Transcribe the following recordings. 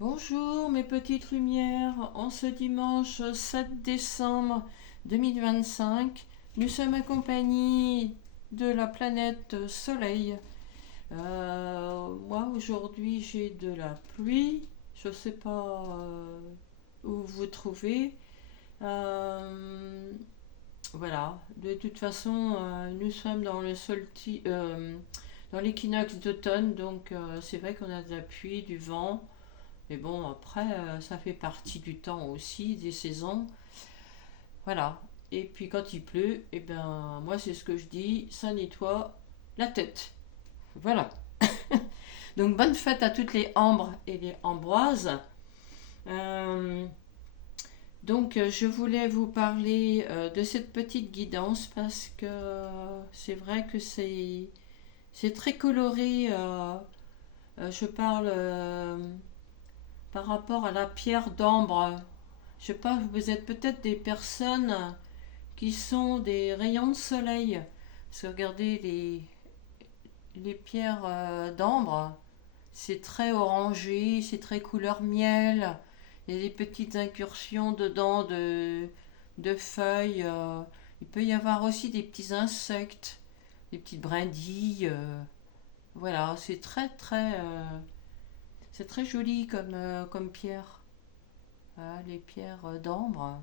Bonjour mes petites lumières, en ce dimanche 7 décembre 2025, nous sommes accompagnés de la planète Soleil. Moi aujourd'hui j'ai de la pluie, je ne sais pas où vous trouvez. Euh, voilà, de toute façon nous sommes dans le dans l'équinoxe d'automne, donc c'est vrai qu'on a de la pluie, du vent. Mais bon, après, ça fait partie du temps aussi, des saisons. Voilà. Et puis quand il pleut, eh ben, moi c'est ce que je dis, ça nettoie la tête. Voilà. Donc bonne fête à toutes les ambres et les ambroises. Euh, je voulais vous parler de cette petite guidance parce que c'est vrai que c'est très coloré. Je parle par rapport à la pierre d'ambre. Je sais pas, vous êtes peut-être des personnes qui sont des rayons de soleil. Parce que regardez les pierres d'ambre, c'est très orangé, c'est très couleur miel. Il y a des petites incursions dedans de feuilles. Il peut y avoir aussi des petits insectes, des petites brindilles. Voilà, c'est très joli comme pierre. Voilà, les pierres d'ambre.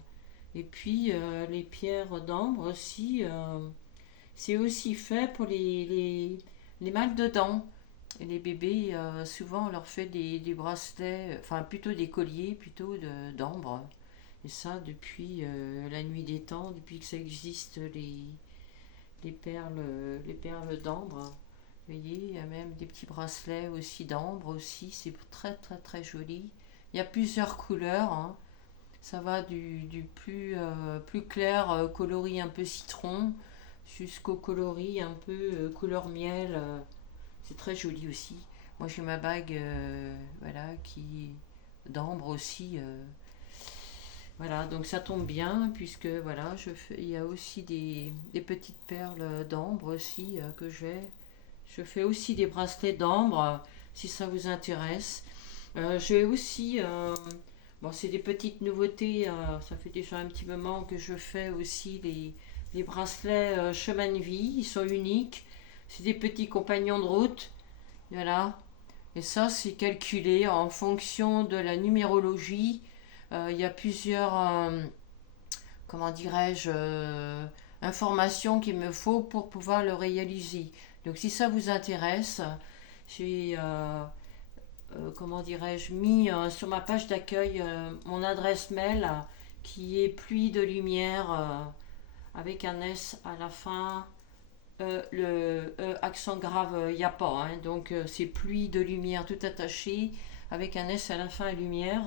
Et puis les pierres d'ambre aussi, c'est aussi fait pour les mâles de dents. Et les bébés, souvent on leur fait des bracelets, enfin plutôt des colliers plutôt d'ambre. Et ça depuis la nuit des temps, depuis que ça existe les perles d'ambre. Vous voyez, il y a même des petits bracelets aussi d'ambre aussi, c'est très joli. Il y a plusieurs couleurs, hein. Ça va du plus clair, coloris un peu citron, jusqu'au coloris un peu couleur miel. C'est très joli aussi. Moi j'ai ma bague voilà, qui d'ambre aussi. Voilà, donc ça tombe bien puisque voilà, il y a aussi des petites perles d'ambre aussi que j'ai. Je fais aussi des bracelets d'ambre si ça vous intéresse. J'ai aussi bon, c'est des petites nouveautés. Ça fait déjà un petit moment que je fais aussi les bracelets chemin de vie. Ils sont uniques. C'est des petits compagnons de route. Voilà. Et ça, c'est calculé en fonction de la numérologie. Il y a plusieurs, comment dirais-je, informations qu'il me faut pour pouvoir le réaliser. Donc, si ça vous intéresse, j'ai comment dirais-je, mis sur ma page d'accueil mon adresse mail qui est pluie de lumière avec un S à la fin. Le accent grave, il n'y a pas. Hein. Donc c'est pluie de lumière tout attaché avec un S à la fin et lumière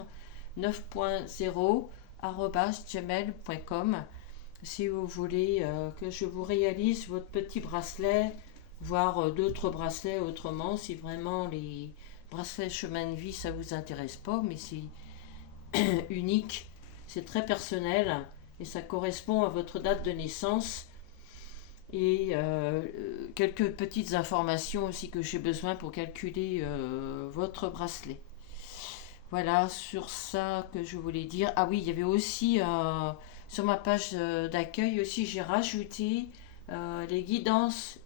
9.0 gmail.com si vous voulez que je vous réalise votre petit bracelet, voire d'autres bracelets autrement, si vraiment les bracelets chemin de vie ça vous intéresse pas, mais c'est unique, c'est très personnel et ça correspond à votre date de naissance et quelques petites informations aussi que j'ai besoin pour calculer votre bracelet. Voilà sur ça que je voulais dire. Ah oui, il y avait aussi sur ma page d'accueil aussi, j'ai rajouté les guidances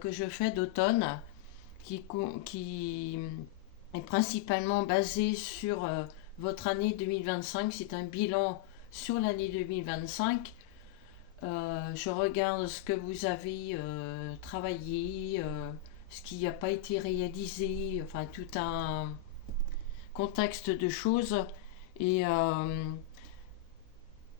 que je fais d'automne qui est principalement basée sur votre année 2025. C'est un bilan sur l'année 2025. Je regarde ce que vous avez travaillé, ce qui n'a pas été réalisé, enfin tout un contexte de choses. Et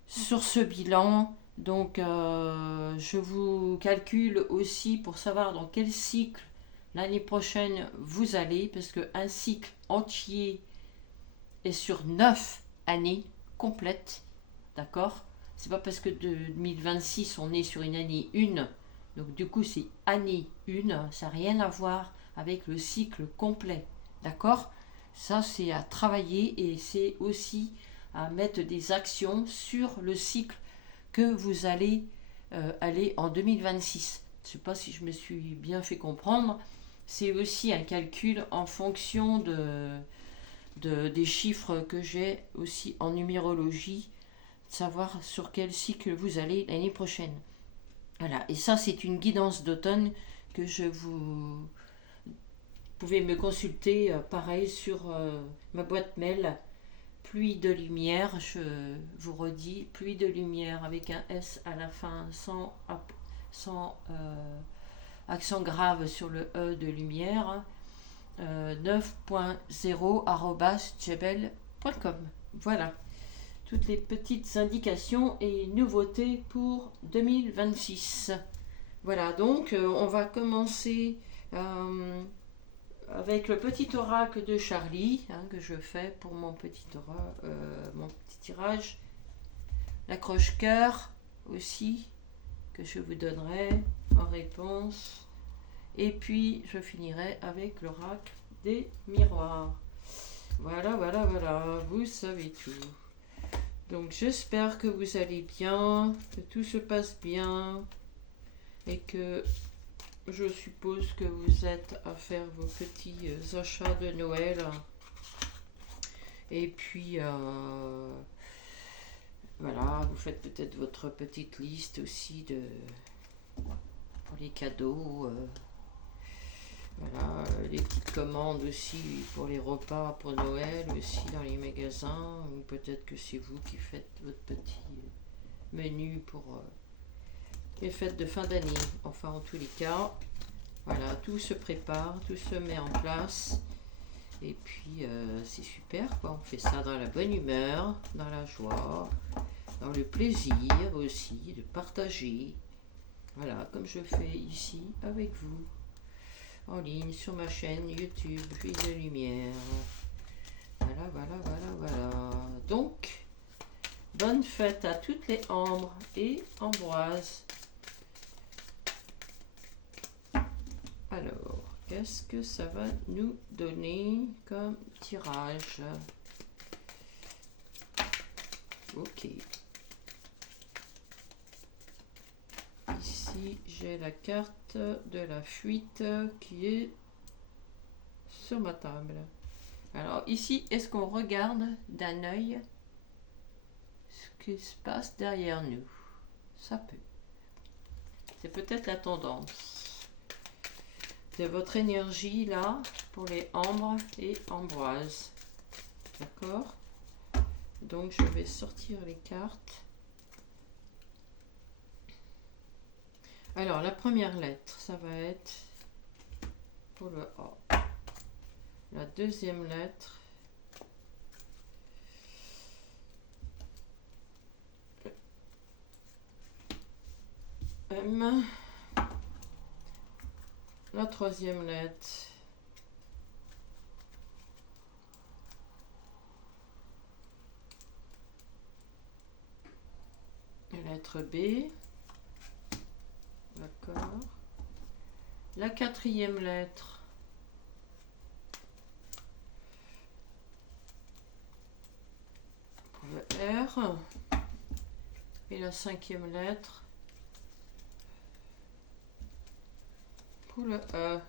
sur ce bilan, donc je vous calcule aussi pour savoir dans quel cycle l'année prochaine vous allez, parce qu'un cycle entier est sur 9 années complètes, d'accord. C'est pas parce que de 2026 on est sur une année 1, donc du coup c'est année 1, ça n'a rien à voir avec le cycle complet, d'accord. Ça c'est à travailler et c'est aussi à mettre des actions sur le cycle que vous allez aller en 2026. Je ne sais pas si je me suis bien fait comprendre. C'est aussi un calcul en fonction des chiffres que j'ai aussi en numérologie, savoir sur quel cycle vous allez l'année prochaine. Voilà, et ça c'est une guidance d'automne que vous pouvez me consulter pareil sur ma boîte mail Pluie de lumière, je vous redis, Pluie de lumière avec un S à la fin, sans accent grave sur le E de lumière, 9.0@gmail.com. Voilà, toutes les petites indications et nouveautés pour 2026. Voilà, donc on va commencer avec le petit oracle de Charlie, que je fais pour mon petit tirage. L'accroche-cœur aussi, que je vous donnerai en réponse. Et puis je finirai avec l'oracle des miroirs. Voilà, voilà, voilà, vous savez tout. Donc j'espère que vous allez bien, que tout se passe bien et que je suppose que vous êtes à faire vos petits achats de Noël. Et puis voilà, vous faites peut-être votre petite liste aussi pour les cadeaux. Voilà, les petites commandes aussi pour les repas pour Noël aussi dans les magasins, ou peut-être que c'est vous qui faites votre petit menu pour les fêtes de fin d'année. Enfin, en tous les cas, voilà, tout se prépare, tout se met en place, et puis c'est super quoi, on fait ça dans la bonne humeur, dans la joie, dans le plaisir aussi de partager, voilà, comme je fais ici avec vous. En ligne sur ma chaîne YouTube Pluie de lumière. Voilà, voilà, voilà, voilà. Donc, bonne fête à toutes les Ambres et Ambroises. Alors, qu'est-ce que ça va nous donner comme tirage? Ok. Ici, j'ai la carte de la fuite qui est sur ma table. Alors ici, est-ce qu'on regarde d'un œil ce qui se passe derrière nous? Ça peut. C'est peut-être la tendance de votre énergie là pour les Ambres et Ambroises. D'accord? Donc je vais sortir les cartes. Alors, la première lettre, ça va être pour le A. La deuxième lettre, M. La troisième lettre, la lettre B. D'accord. La quatrième lettre, pour le R. Et la cinquième lettre, pour le E.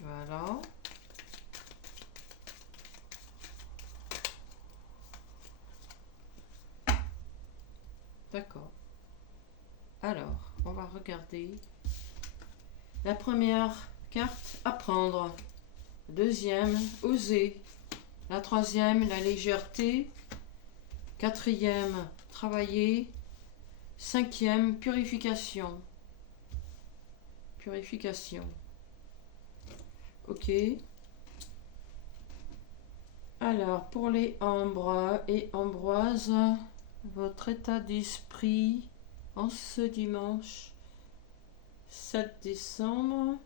Voilà. D'accord. Alors, on va regarder la première carte, apprendre. Deuxième, oser. La troisième, la légèreté. Quatrième, travailler. Cinquième, purification. Purification. Ok. Alors, pour les Ambres et Ambroises, votre état d'esprit en ce dimanche 7 décembre,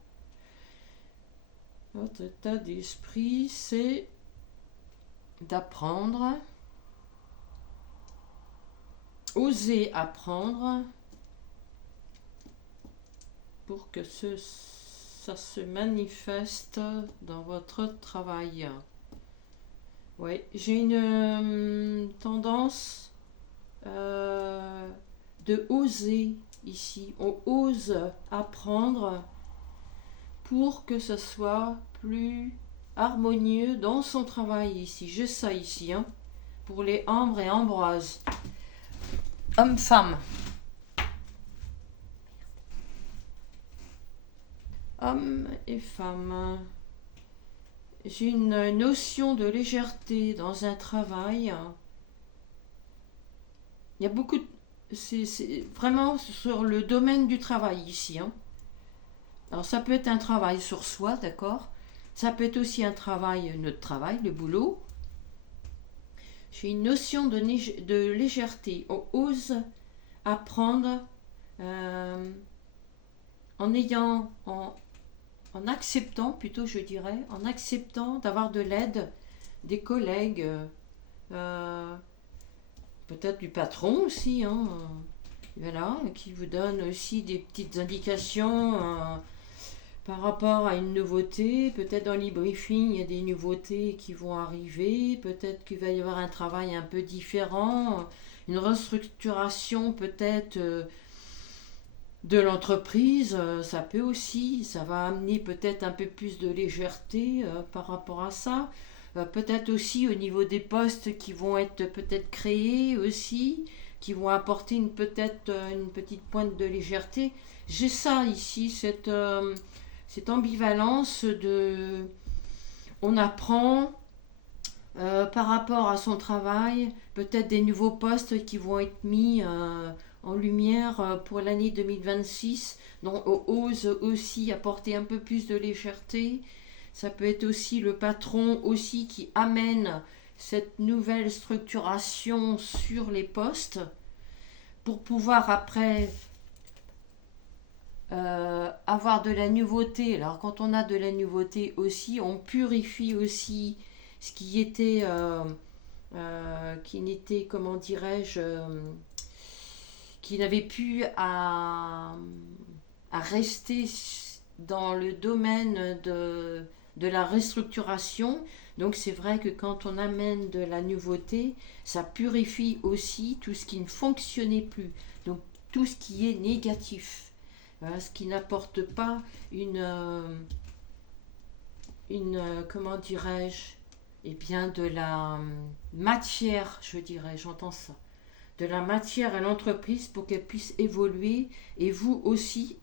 votre état d'esprit, c'est d'apprendre, oser apprendre pour que ça se manifeste dans votre travail. Oui, j'ai une tendance de oser ici. On ose apprendre pour que ce soit plus harmonieux dans son travail ici. J'ai ça ici, hein, pour les Ambre et Ambroise. Homme-femme. Homme et femme. J'ai une notion de légèreté dans un travail. Il y a beaucoup de... C'est vraiment sur le domaine du travail ici, hein. Alors ça peut être un travail sur soi, d'accord. Ça peut être aussi un travail, notre travail, le boulot. J'ai une notion de légèreté. On ose apprendre en ayant, en acceptant, plutôt je dirais, en acceptant d'avoir de l'aide des collègues, peut-être du patron aussi, hein, voilà, qui vous donne aussi des petites indications par rapport à une nouveauté. Peut-être dans les briefings, il y a des nouveautés qui vont arriver, peut-être qu'il va y avoir un travail un peu différent, une restructuration peut-être de l'entreprise, ça peut aussi, ça va amener peut-être un peu plus de légèreté par rapport à ça. Peut-être aussi au niveau des postes qui vont être peut-être créés aussi, qui vont apporter peut-être une petite pointe de légèreté. J'ai ça ici, cette ambivalence de... On apprend par rapport à son travail, peut-être des nouveaux postes qui vont être mis en lumière pour l'année 2026, dont on ose aussi apporter un peu plus de légèreté. Ça peut être aussi le patron aussi qui amène cette nouvelle structuration sur les postes pour pouvoir après avoir de la nouveauté. Alors quand on a de la nouveauté aussi, on purifie aussi ce qui n'était, comment dirais-je, qui n'avait plus à rester dans le domaine de la restructuration. Donc c'est vrai que quand on amène de la nouveauté, ça purifie aussi tout ce qui ne fonctionnait plus. Donc tout ce qui est négatif. Voilà, ce qui n'apporte pas comment dirais-je, eh bien de la matière, je dirais, j'entends ça. De la matière à l'entreprise pour qu'elle puisse évoluer et vous aussi,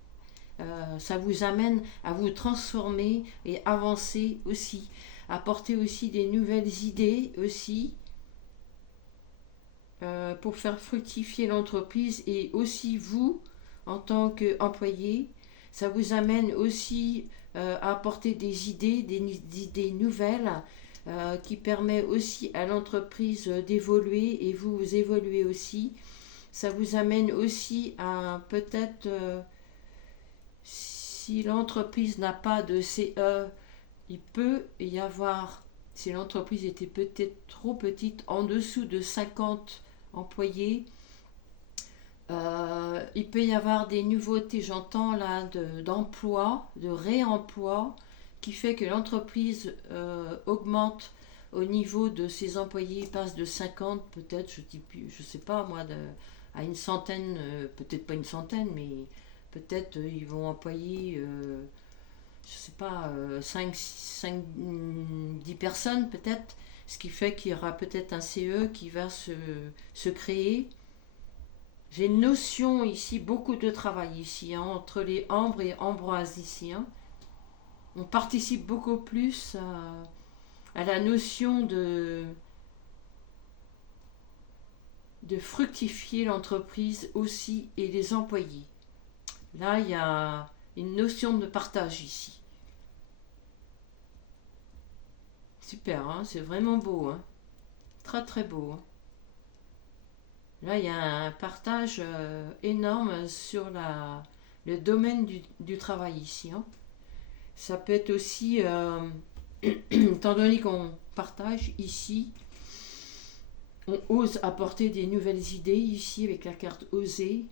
ça vous amène à vous transformer et avancer aussi, apporter aussi des nouvelles idées aussi pour faire fructifier l'entreprise et aussi vous en tant qu'employé, ça vous amène aussi à apporter des idées nouvelles qui permet aussi à l'entreprise d'évoluer et vous évoluez aussi. Ça vous amène aussi à peut-être, si l'entreprise n'a pas de CE, il peut y avoir, si l'entreprise était peut-être trop petite, en dessous de 50 employés, il peut y avoir des nouveautés, j'entends là, d'emploi, de réemploi, qui fait que l'entreprise augmente au niveau de ses employés, passe de 50 peut-être, je sais pas moi, à une centaine, peut-être pas une centaine, mais peut-être ils vont employer, je sais pas, 10 personnes peut-être, ce qui fait qu'il y aura peut-être un CE qui va se créer. J'ai une notion ici, beaucoup de travail ici, hein, entre les Ambre et Ambroise ici, hein. On participe beaucoup plus à la notion de fructifier l'entreprise aussi et les employés. Là, il y a une notion de partage ici. Super, hein, c'est vraiment beau, hein. Très très beau, hein. Là, il y a un partage énorme sur le domaine du travail ici, hein. Ça peut être aussi, étant donné qu'on partage ici, on ose apporter des nouvelles idées ici avec la carte oser.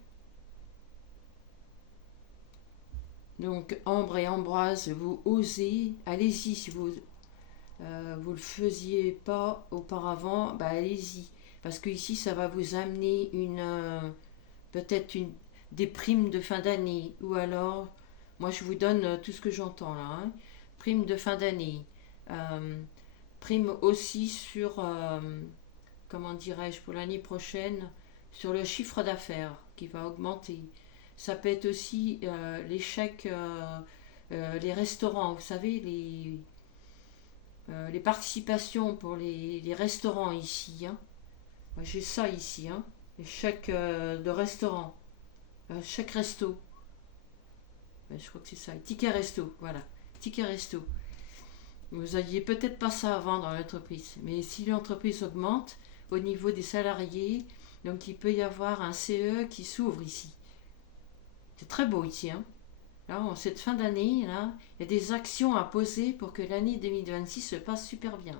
Donc Ambre et Ambroise, vous osez, allez-y si vous ne le faisiez pas auparavant, bah allez-y. Parce que ici ça va vous amener peut-être des primes de fin d'année. Ou alors, moi je vous donne tout ce que j'entends là, hein. Primes de fin d'année. prime aussi sur, comment dirais-je, pour l'année prochaine, sur le chiffre d'affaires qui va augmenter. Ça peut être aussi les chèques, les restaurants, vous savez, les participations pour les restaurants ici. Hein. Moi, j'ai ça ici, hein, les chèques de restaurant, chèque resto. Je crois que c'est ça, ticket resto, voilà, ticket resto. Vous aviez peut-être pas ça avant dans l'entreprise, mais si l'entreprise augmente au niveau des salariés, donc il peut y avoir un CE qui s'ouvre ici. C'est très beau ici. Hein. Là, en cette fin d'année, là, il y a des actions à poser pour que l'année 2026 se passe super bien.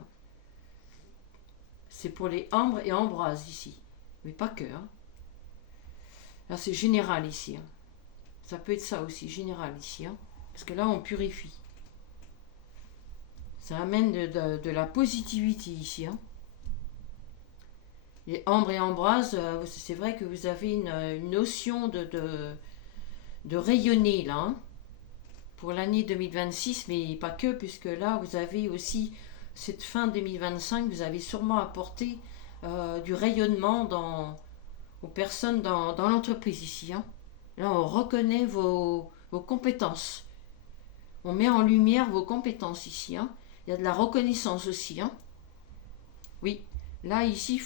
C'est pour les ambres et ambroises ici, mais pas que. Hein. Là, c'est général ici. Hein. Ça peut être ça aussi, général ici. Hein. Parce que là, on purifie. Ça amène de la positivité ici. Hein. Les ambres et ambroises, c'est vrai que vous avez une notion de rayonner là. Hein, pour l'année 2026, mais pas que, puisque là, vous avez aussi cette fin 2025, vous avez sûrement apporté du rayonnement aux personnes dans l'entreprise ici. Hein. Là, on reconnaît vos compétences. On met en lumière vos compétences ici. Hein. Il y a de la reconnaissance aussi. Hein. Oui, là, ici,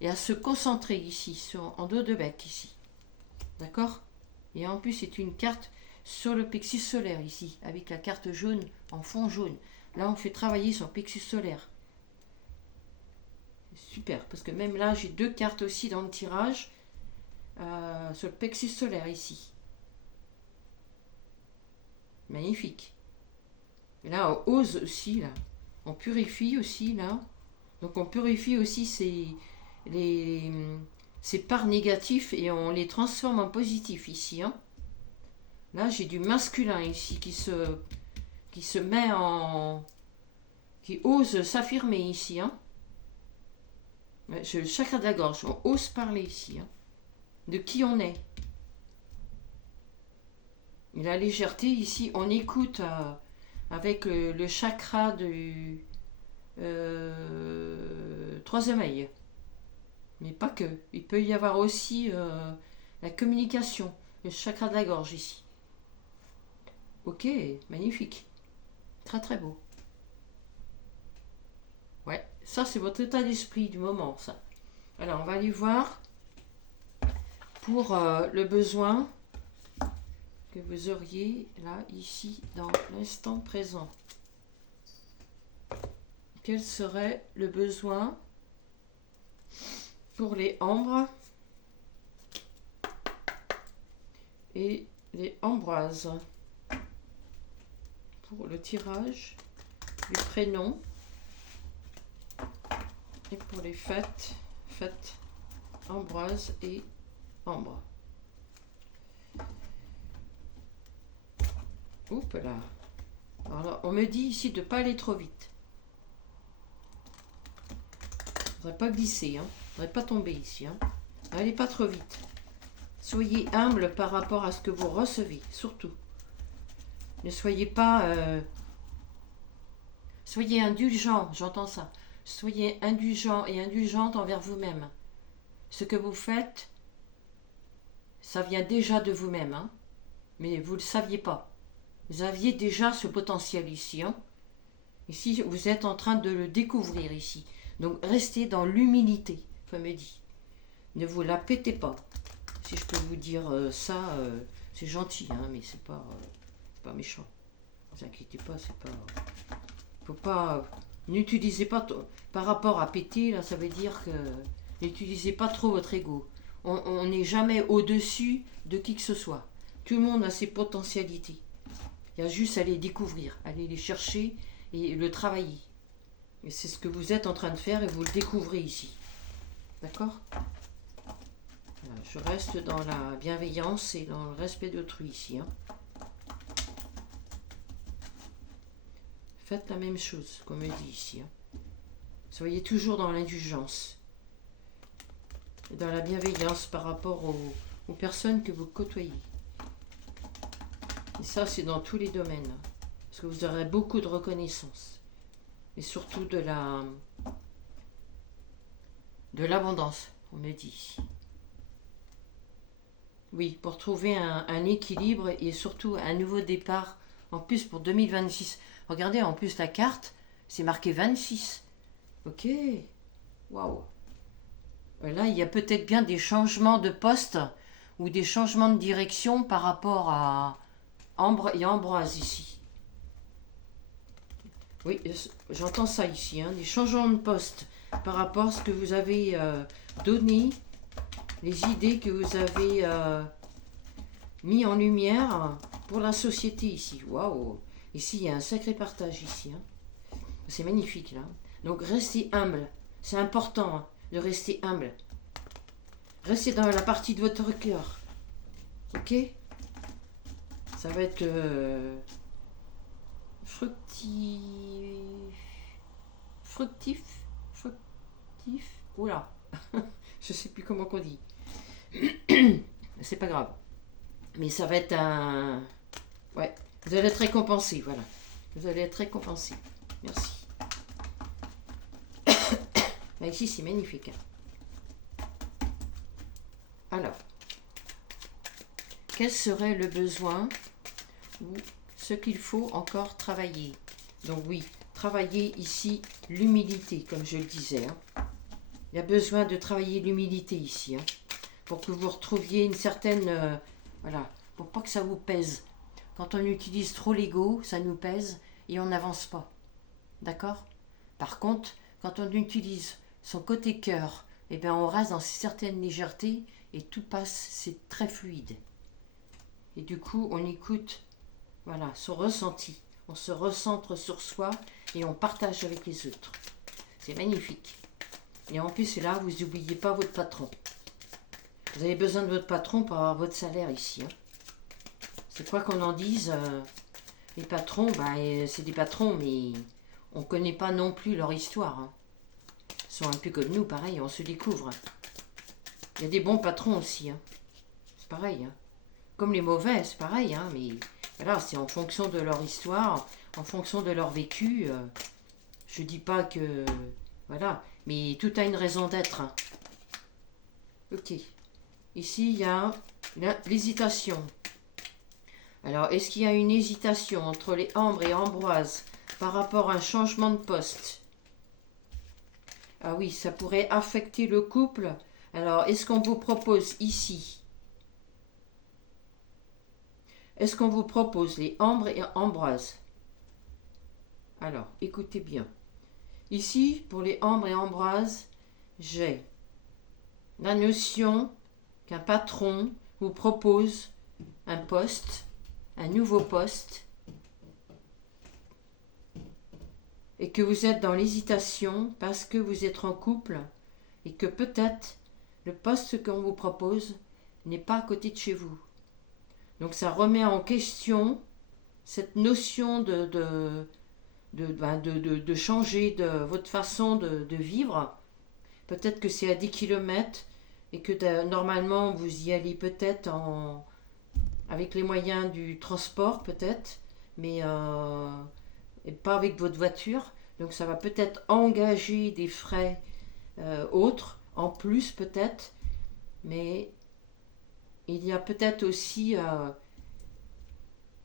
il y a à se concentrer ici, en dos de bec ici. D'accord? Et en plus, c'est une carte sur le plexus solaire ici, avec la carte jaune en fond jaune. Là, on fait travailler son plexus solaire. Super, parce que même là, j'ai 2 cartes aussi dans le tirage sur le plexus solaire ici. Magnifique. Et là, on ose aussi, là. On purifie aussi, là. Donc, on purifie aussi ces parts négatives et on les transforme en positifs ici. Hein. Là, j'ai du masculin ici qui se met en... qui ose s'affirmer ici. Hein. Le chakra de la gorge, on ose parler ici. Hein. De qui on est. Et la légèreté ici, on écoute avec le chakra du 3e œil. Mais pas que. Il peut y avoir aussi la communication, le chakra de la gorge ici. Ok, magnifique. Très très beau. Ouais, ça c'est votre état d'esprit du moment, ça. Alors, on va aller voir pour le besoin que vous auriez là, ici, dans l'instant présent. Quel serait le besoin pour les ambres et les ambroises? Pour le tirage du prénom et pour les fêtes Ambroise et Ambre. Oups là. Alors on me dit ici de ne pas aller trop vite. Il ne faudrait pas glisser, hein. Il ne faudrait pas tomber ici. Hein. Allez pas trop vite. Soyez humble par rapport à ce que vous recevez, surtout. Ne soyez pas... soyez indulgent, j'entends ça. Soyez indulgent et indulgente envers vous-même. Ce que vous faites, ça vient déjà de vous-même, hein, mais vous ne le saviez pas. Vous aviez déjà ce potentiel ici. Hein. Ici, vous êtes en train de le découvrir ici. Donc, restez dans l'humilité, comme dit. Ne vous la pétez pas. Si je peux vous dire ça, c'est gentil, hein, mais c'est pas méchant. Ne vous inquiétez pas, c'est pas... faut pas... N'utilisez pas... Par rapport à péter, là, ça veut dire que... N'utilisez pas trop votre ego. On n'est jamais au-dessus de qui que ce soit. Tout le monde a ses potentialités. Il y a juste à les découvrir, à aller les chercher et le travailler. Et c'est ce que vous êtes en train de faire et vous le découvrez ici. D'accord ? Voilà, je reste dans la bienveillance et dans le respect d'autrui ici. Hein. Faites la même chose, comme on dit ici. Hein. Soyez toujours dans l'indulgence. Et dans la bienveillance par rapport aux personnes que vous côtoyez. Et ça, c'est dans tous les domaines. Parce que vous aurez beaucoup de reconnaissance. et surtout de l'abondance, on me dit. Oui, pour trouver un équilibre et surtout un nouveau départ, en plus pour 2026. Regardez, en plus la carte, c'est marqué 26. Ok, waouh. Là, il y a peut-être bien des changements de poste ou des changements de direction par rapport à Ambre et Ambroise ici. Oui, j'entends ça ici, hein, des changements de poste par rapport à ce que vous avez donné, les idées que vous avez mis en lumière pour la société ici. Waouh! Ici, il y a un sacré partage ici. Hein. C'est magnifique là. Donc, restez humble. C'est important hein, de rester humble. Restez dans la partie de votre cœur. Ok? Ça va être fructif. Fructif. Fructif. Oula. Je sais plus comment on dit. C'est pas grave. Mais ça va être un... Ouais. Vous allez être récompensé, voilà. Vous allez être récompensé. Merci. Là, ici, c'est magnifique. Alors, quel serait le besoin ou ce qu'il faut encore travailler? Donc oui, travailler ici l'humilité, comme je le disais. Hein. Il y a besoin de travailler l'humilité ici, hein, pour que vous retrouviez une certaine... voilà, pour pas que ça vous pèse. Quand on utilise trop l'ego, ça nous pèse et on n'avance pas. D'accord? Par contre, quand on utilise son côté cœur, eh bien on reste dans une certaine légèreté et tout passe, c'est très fluide. Et du coup, on écoute voilà, son ressenti. On se recentre sur soi et on partage avec les autres. C'est magnifique. Et en plus, là, vous n'oubliez pas votre patron. Vous avez besoin de votre patron pour avoir votre salaire ici. Hein. C'est quoi qu'on en dise les patrons, c'est des patrons, mais on ne connaît pas non plus leur histoire. Hein. Ils sont un peu comme nous, pareil, on se découvre. Il y a des bons patrons aussi. Hein. C'est pareil. Hein. Comme les mauvais, c'est pareil. Hein, mais voilà, c'est en fonction de leur histoire, en fonction de leur vécu. Je dis pas que... Voilà, mais tout a une raison d'être. Hein. Ok. Ici, il y a l'hésitation. Alors, est-ce qu'il y a une hésitation entre les Ambre et Ambroise par rapport à un changement de poste? Ah oui, ça pourrait affecter le couple. Alors, est-ce qu'on vous propose ici? Est-ce qu'on vous propose les Ambre et Ambroise? Alors, écoutez bien. Ici, pour les Ambre et Ambroise, j'ai la notion qu'un patron vous propose un poste, un nouveau poste, et que vous êtes dans l'hésitation parce que vous êtes en couple et que peut-être le poste qu'on vous propose n'est pas à côté de chez vous. Donc ça remet en question cette notion de changer de votre façon de vivre. Peut-être que c'est à 10 kilomètres et que normalement vous y allez peut-être avec les moyens du transport peut-être, mais et pas avec votre voiture. Donc ça va peut-être engager des frais autres, en plus peut-être, mais il y a peut-être aussi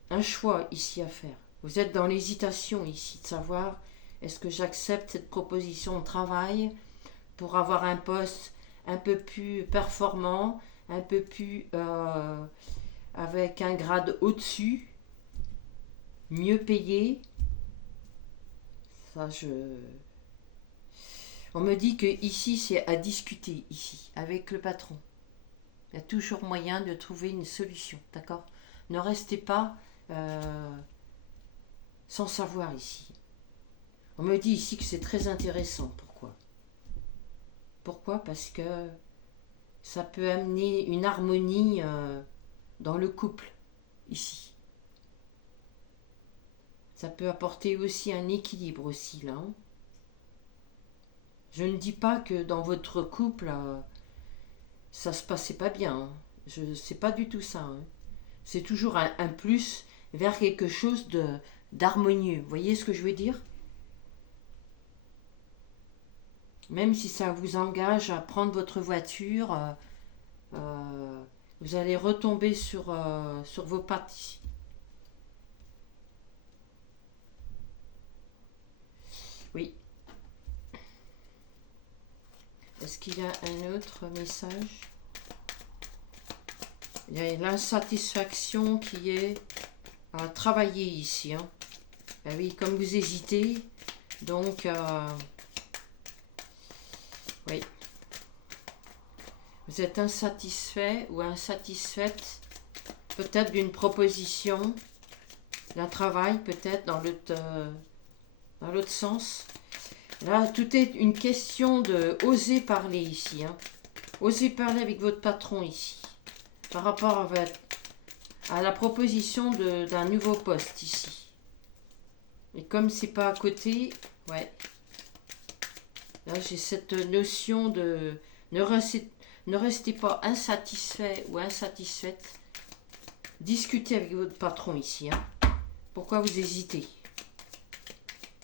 un choix ici à faire. Vous êtes dans l'hésitation ici, de savoir est-ce que j'accepte cette proposition de travail pour avoir un poste un peu plus performant, un peu plus avec un grade au-dessus, mieux payé. Ça, on me dit que ici c'est à discuter ici avec le patron. Il y a toujours moyen de trouver une solution, d'accord? Ne restez pas sans savoir ici. On me dit ici que c'est très intéressant. Pourquoi? Pourquoi? Parce que ça peut amener une harmonie dans le couple ici. Ça peut apporter aussi un équilibre aussi là. Hein. Je ne dis pas que dans votre couple ça se passait pas bien. Hein. C'est pas du tout ça. Hein. C'est toujours un plus vers quelque chose d'harmonieux. Vous voyez ce que je veux dire? Même si ça vous engage à prendre votre voiture, vous allez retomber sur vos pattes ici. Oui. Est-ce qu'il y a un autre message? Il y a l'insatisfaction qui est à travailler ici. Hein. Ben oui, comme vous hésitez, donc oui. Vous êtes insatisfait ou insatisfaite peut-être d'une proposition, d'un travail peut-être dans l'autre sens. Là, tout est une question de oser parler ici. Hein. Osez parler avec votre patron ici. Par rapport à la proposition d'un nouveau poste ici. Et comme c'est pas à côté, ouais. Là, j'ai cette notion de ne restez pas insatisfait ou insatisfaite. Discutez avec votre patron ici. Hein. Pourquoi vous hésitez?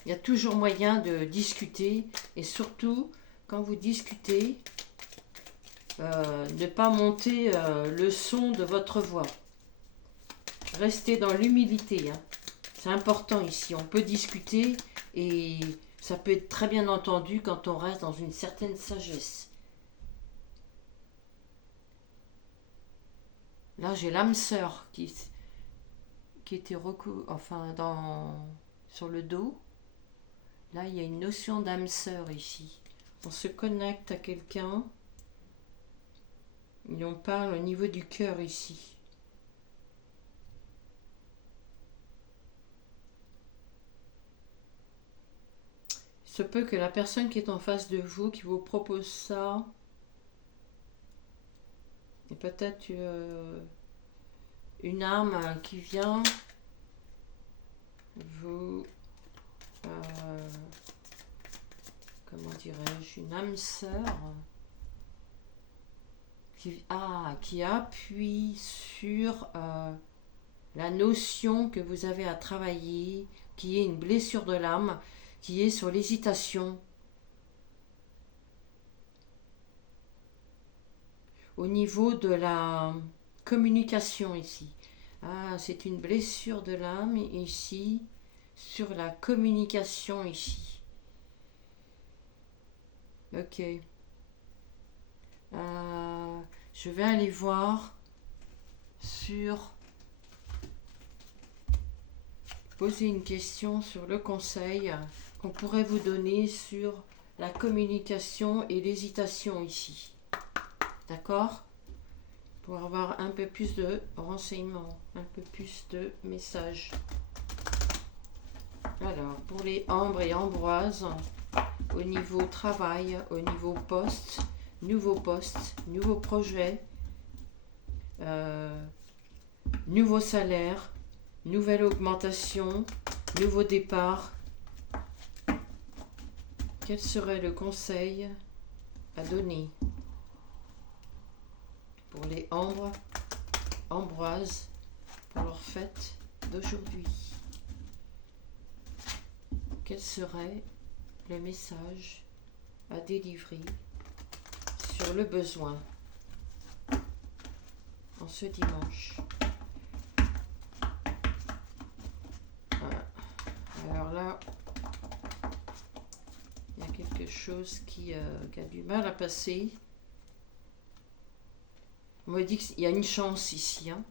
Il y a toujours moyen de discuter et surtout, quand vous discutez, ne pas monter le son de votre voix. Restez dans l'humilité. Hein. C'est important ici. On peut discuter et ça peut être très bien entendu quand on reste dans une certaine sagesse. Là, j'ai l'âme sœur qui était sur le dos. Là, il y a une notion d'âme sœur ici. On se connecte à quelqu'un. Et on parle au niveau du cœur ici. Il se peut que la personne qui est en face de vous, qui vous propose ça, et peut-être une âme qui vient vous... comment dirais-je, une âme sœur qui appuie sur la notion que vous avez à travailler, qui est une blessure de l'âme, qui est sur l'hésitation. Au niveau de la communication ici. Ah, c'est une blessure de l'âme ici, sur la communication ici. Ok. Je vais aller voir poser une question sur le conseil qu'on pourrait vous donner sur la communication et l'hésitation ici. D'accord? Pour avoir un peu plus de renseignements, un peu plus de messages. Alors, pour les Ambre et Ambroise, au niveau travail, au niveau poste, nouveau projet, nouveau salaire, nouvelle augmentation, nouveau départ. Quel serait le conseil à donner pour les Ambres, Ambroise, pour leur fête d'aujourd'hui? Quel serait le message à délivrer sur le besoin en ce dimanche? Voilà. Alors là, il y a quelque chose qui a du mal à passer. On me dit qu'il y a une chance ici. Hein.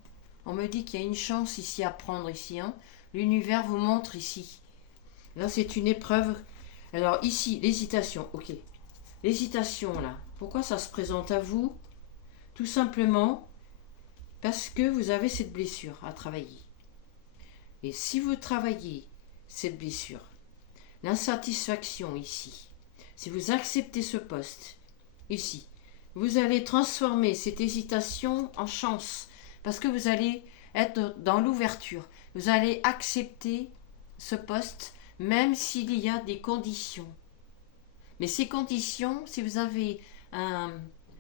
On me dit qu'il y a une chance ici à prendre ici. Hein. L'univers vous montre ici. Là, c'est une épreuve. Alors ici, l'hésitation. Ok. L'hésitation, là. Pourquoi ça se présente à vous? Tout simplement parce que vous avez cette blessure à travailler. Et si vous travaillez cette blessure, l'insatisfaction ici, si vous acceptez ce poste, ici, vous allez transformer cette hésitation en chance. Parce que vous allez être dans l'ouverture. Vous allez accepter ce poste, même s'il y a des conditions. Mais ces conditions, si vous avez un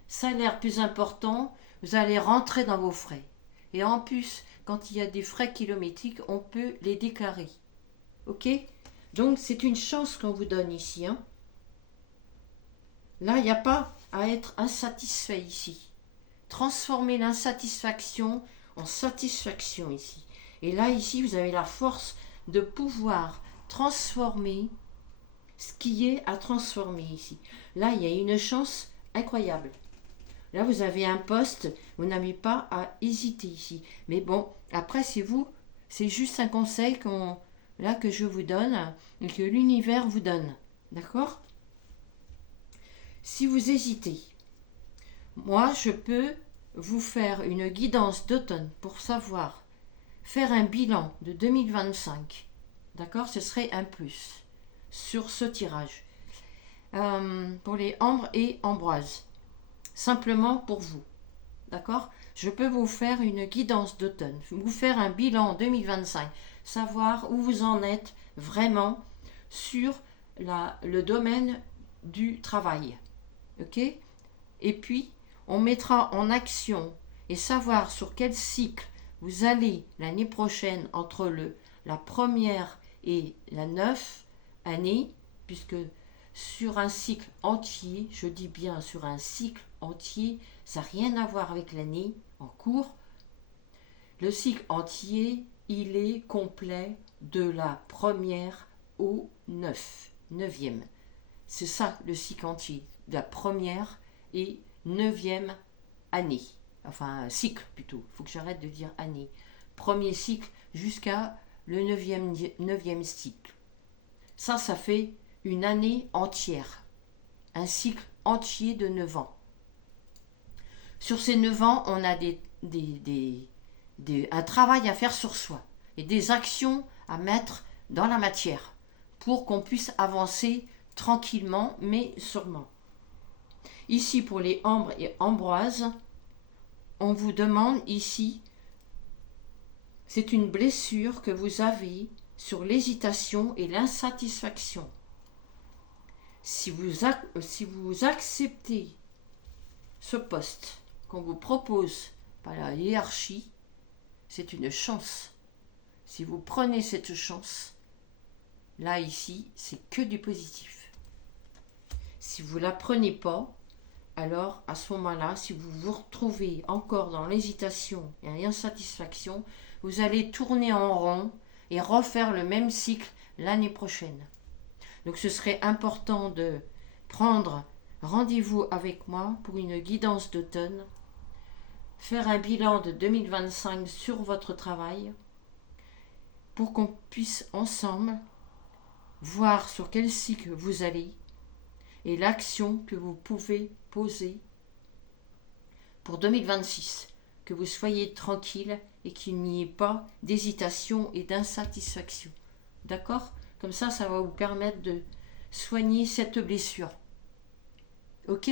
salaire plus important, vous allez rentrer dans vos frais. Et en plus, quand il y a des frais kilométriques, on peut les déclarer. Ok? Donc, c'est une chance qu'on vous donne ici. Hein? Là, il n'y a pas à être insatisfait ici. Transformer l'insatisfaction en satisfaction ici. Et là, ici, vous avez la force de pouvoir transformer ce qui est à transformer ici. Là, il y a une chance incroyable. Là, vous avez un poste, vous n'avez pas à hésiter ici. Mais bon, après, c'est vous, c'est juste un conseil là que je vous donne et que l'univers vous donne. D'accord? Si vous hésitez, moi, je peux vous faire une guidance d'automne pour savoir faire un bilan de 2025. D'accord? Ce serait un plus sur ce tirage. Pour les Ambre et Ambroise. Simplement pour vous. D'accord? Je peux vous faire une guidance d'automne, vous faire un bilan 2025, savoir où vous en êtes vraiment sur le domaine du travail. Ok? Et puis, on mettra en action et savoir sur quel cycle vous allez l'année prochaine entre la première et la 9 année, puisque sur un cycle entier, je dis bien sur un cycle entier, ça n'a rien à voir avec l'année en cours. Le cycle entier, il est complet de la première au 9e. C'est ça le cycle entier, de la première et 9e année. Enfin, cycle plutôt, il faut que j'arrête de dire année. Premier cycle jusqu'à le 9e cycle. Ça fait une année entière. Un cycle entier de 9 ans. Sur ces 9 ans, on a un travail à faire sur soi et des actions à mettre dans la matière pour qu'on puisse avancer tranquillement mais sûrement. Ici pour les Ambres et Ambroises, on vous demande ici, c'est une blessure que vous avez sur l'hésitation et l'insatisfaction. Si vous acceptez ce poste qu'on vous propose par la hiérarchie, c'est une chance. Si vous prenez cette chance, là, ici, c'est que du positif. Si vous ne la prenez pas, alors à ce moment-là, si vous vous retrouvez encore dans l'hésitation et l'insatisfaction, vous allez tourner en rond et refaire le même cycle l'année prochaine. Donc ce serait important de prendre rendez-vous avec moi pour une guidance d'automne, faire un bilan de 2025 sur votre travail, pour qu'on puisse ensemble voir sur quel cycle vous allez et l'action que vous pouvez poser pour 2026, que vous soyez tranquille et qu'il n'y ait pas d'hésitation et d'insatisfaction. D'accord? Comme ça va vous permettre de soigner cette blessure. Ok?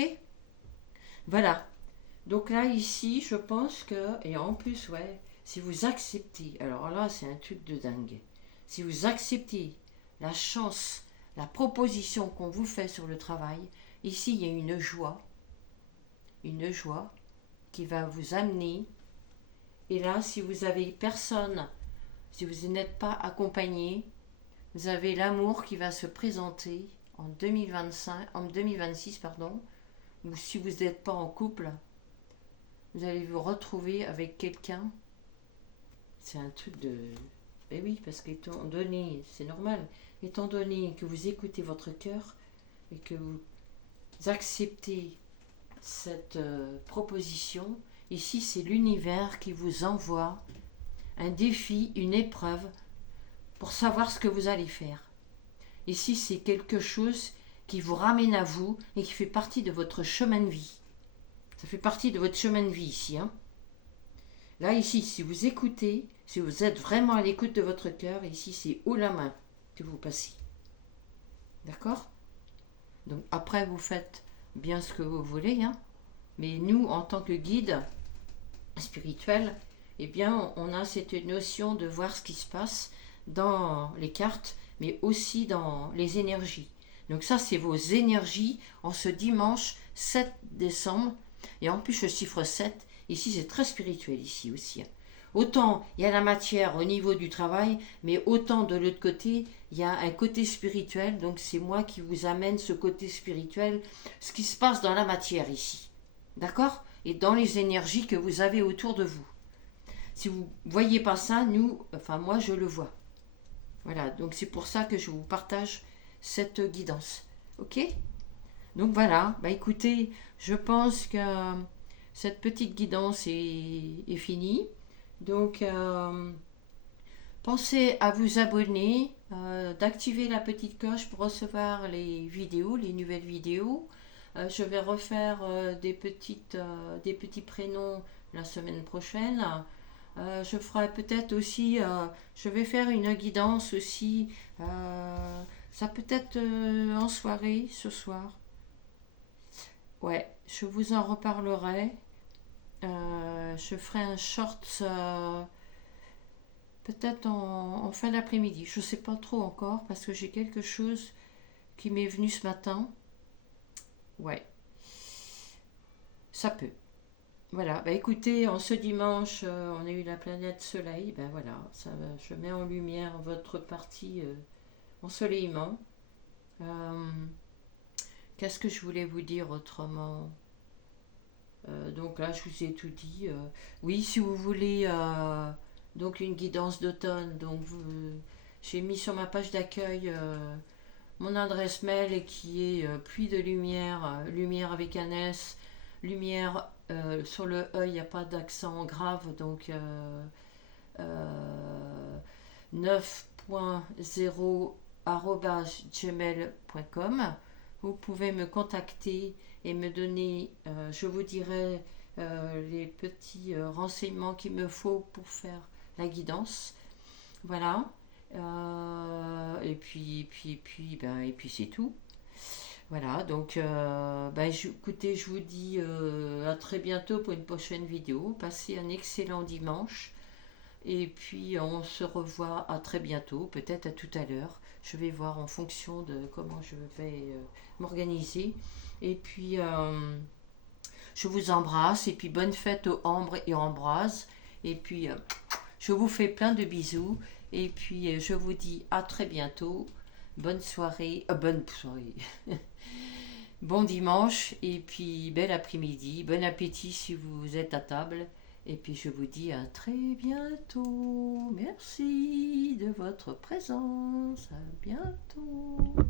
Voilà. Donc là, ici, je pense que, et en plus, ouais, si vous acceptez, alors là, c'est un truc de dingue. Si vous acceptez la chance, la proposition qu'on vous fait sur le travail, ici, il y a une joie qui va vous amener. Et là, si vous avez personne, si vous n'êtes pas accompagné, vous avez l'amour qui va se présenter en 2026, ou si vous n'êtes pas en couple, vous allez vous retrouver avec quelqu'un. C'est un truc de... Ben oui, parce qu'étant donné, c'est normal, étant donné que vous écoutez votre cœur et que vous acceptez cette proposition, ici c'est l'univers qui vous envoie un défi, une épreuve pour savoir ce que vous allez faire. Ici c'est quelque chose qui vous ramène à vous et qui fait partie de votre chemin de vie. Ça fait partie de votre chemin de vie ici. Là, ici, si vous écoutez, si vous êtes vraiment à l'écoute de votre cœur, ici, c'est haut la main que vous passez. D'accord? Donc, après, vous faites bien ce que vous voulez. Mais nous, en tant que guide spirituel, eh bien, on a cette notion de voir ce qui se passe dans les cartes, mais aussi dans les énergies. Donc ça, c'est vos énergies en ce dimanche 7 décembre. Et en plus, le chiffre 7, ici, c'est très spirituel ici aussi. Autant il y a la matière au niveau du travail, mais autant de l'autre côté, il y a un côté spirituel. Donc c'est moi qui vous amène ce côté spirituel, ce qui se passe dans la matière ici. D'accord? Et dans les énergies que vous avez autour de vous. Si vous ne voyez pas ça, enfin moi je le vois. Voilà, donc c'est pour ça que je vous partage cette guidance. Ok? Donc voilà, bah écoutez, je pense que cette petite guidance est finie. Donc pensez à vous abonner, d'activer la petite cloche pour recevoir les vidéos, les nouvelles vidéos. Je vais refaire des petits prénoms la semaine prochaine. Je ferai peut-être aussi, je vais faire une guidance aussi, ça peut être en soirée, ce soir. Ouais, je vous en reparlerai. Je ferai un short peut-être en fin d'après-midi. Je ne sais pas trop encore parce que j'ai quelque chose qui m'est venu ce matin. Ouais, ça peut. Voilà, bah écoutez, en ce dimanche, on a eu la planète Soleil. Ben voilà, je mets en lumière votre partie ensoleillement. Euh, Qu'est-ce que je voulais vous dire autrement? Donc là, je vous ai tout dit. Oui, si vous voulez donc une guidance d'automne, j'ai mis sur ma page d'accueil mon adresse mail qui est pluie de lumière, lumière avec un S, lumière sur le E, il n'y a pas d'accent grave, donc 9.0@gmail.com. Vous pouvez me contacter et me donner, je vous dirai les petits renseignements qu'il me faut pour faire la guidance. Voilà. Et puis c'est tout. Voilà, donc écoutez, je vous dis à très bientôt pour une prochaine vidéo. Passez un excellent dimanche. Et puis on se revoit à très bientôt, peut-être à tout à l'heure. Je vais voir en fonction de comment je vais m'organiser. Et puis je vous embrasse et puis bonne fête aux Ambre et Ambroise. Et puis je vous fais plein de bisous. Et puis je vous dis à très bientôt. Bonne soirée. Bon dimanche et puis bel après-midi, bon appétit si vous êtes à table. Et puis je vous dis à très bientôt. Merci de votre présence. À bientôt.